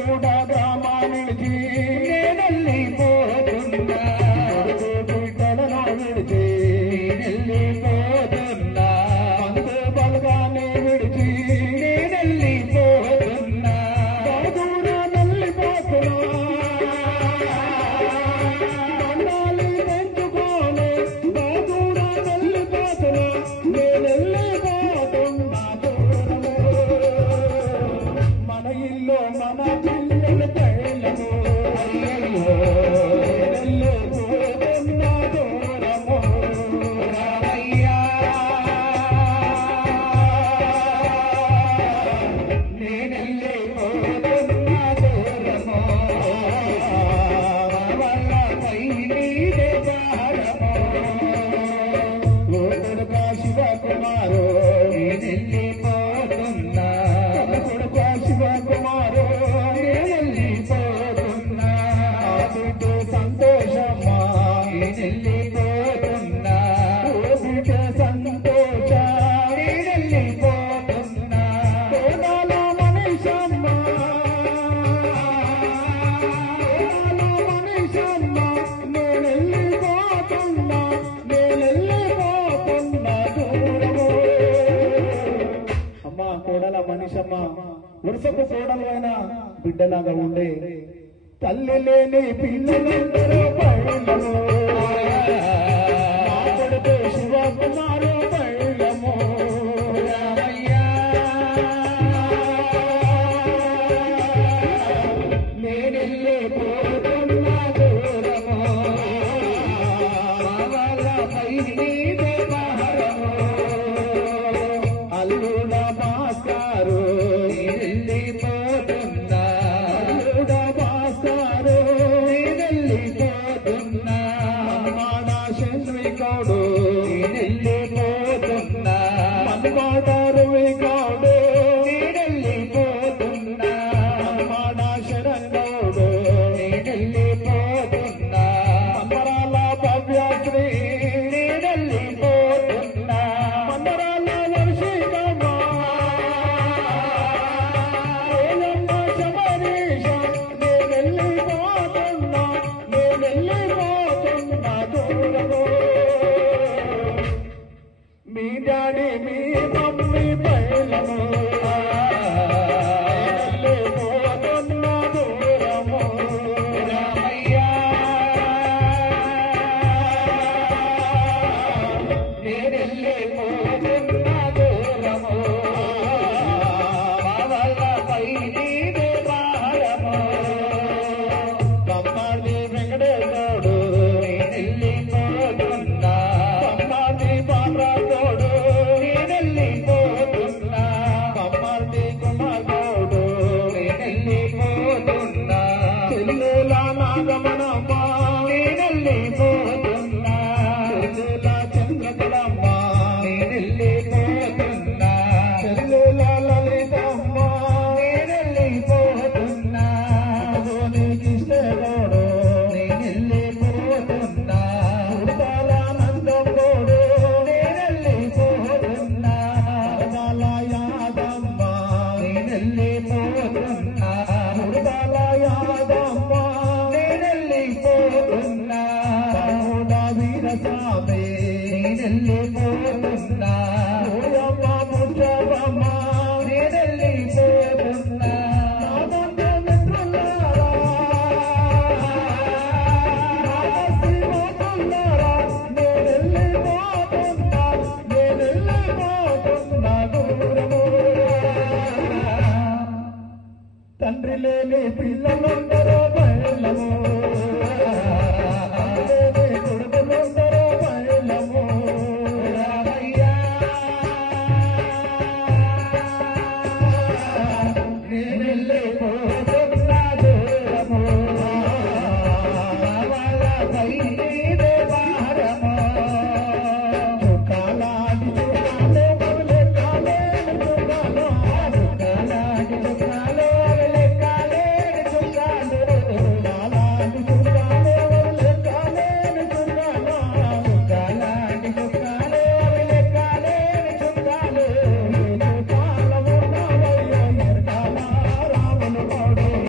కూడా గ్రామానికి నేనెళ్ళిపోతున్నా బిడ్డలను విడిచి నేనెళ్ళిపోతున్నా అందు బలగాన్ని విడిచి నేనెళ్ళిపోతున్నా దూర నల్లిపోతున్నా దండాలి పెంచుకోలే దూర నల్లిపోతున్నా నేనెళ్ళిపోతున్నా దూరము మన ఇల్లు మన పిల్లల పైలను అయ్యయ్యో నేనెళ్ళిపోతున్నా దూరము రామయ్యా నేనెళ్ళిపోతున్నా దూరము వల్ల పై నీదే భారము ఓ కొడుకా శివకుమారు నేనెళ్ళిపోతున్నా కొడుకా శివకుమారు నేనెళ్ళిపోతున్నా బిడ్డ సంతోషమ్మా నేనెళ్ళిపోతున్నా బిడ్డ సంతోష నేనెళ్ళిపోతున్నా కోదాల మనిషమ్మ నేనెళ్ళిపోతున్నా దూరము అమ్మా కోడల మనిషమ్మ వరుసకు కోడలైన బిడ్డలాగా ఉండే తల్లి లేని పిల్లలందరూ పైలము నా కొడుకు శివకుమారు పైలము రామయ్యా నేనెళ్ళిపోతున్నా దూరము పై నీదే భారము అల్లుడ మాస్టారు నేనెళ్ళిపోతున్నా అల్లుడ మాస్టారు నేనెళ్ళిపోతున్నా మాడ శంద్రికౌడు నేనెళ్ళిపోతున్నా మన్మాట రవికౌడు నేనెళ్ళిపోతున్నా మాడ శరణౌడు నేనెళ్ళిపోతున్నా మందరాల భవ్యశ్రీ నేనెళ్ళిపోతున్నా మందరాల వర్షికమ్మ ఓయమ్మ శబరీష నేనెళ్ళిపోతున్నా దూరము మీ డాడీ మీ మమ్మీ పైలము నేనెళ్ళిపోతున్నా దూరము రామయ్యా నేనెళ్ళిపోతున్నా దూరము వల్ల పై నీదే భారము కమ్మాడి వెంకటేశ్వరుడు నేనెళ్ళిపోతున్నా కమ్మాడి బాలరాజుడు నేనెళ్ళిపోతున్నా కమ్మాడి కుమారుడు నేనెళ్ళిపోతున్నా చెల్లెల నాగమనమ్మ నేనెళ్ళిపోతున్నా చెల్లెల చంద్రకళమ్మ నేనెళ్ళిపోతున్నా చెల్లెల లలితమ్మ నేనెళ్ళిపోతున్నా కృష్ణగౌడు నేనెళ్ళిపోతున్నా ఉడతాలానందంగౌడు నేనెళ్ళిపోతున్నా ఉడతాల యాదమ్మ నేనెళ్ళిపోతున్నా ఉడతాల యాదమ్మ నేనెళ్ళిపోతున్నా వీరస్వామి నేనెళ్ళిపోతున్నా ఓయమ్మ ముచ్చమ్మ నేనెళ్ళిపోతున్నా తండ్రి లేని పిల్లలందరూ పైలము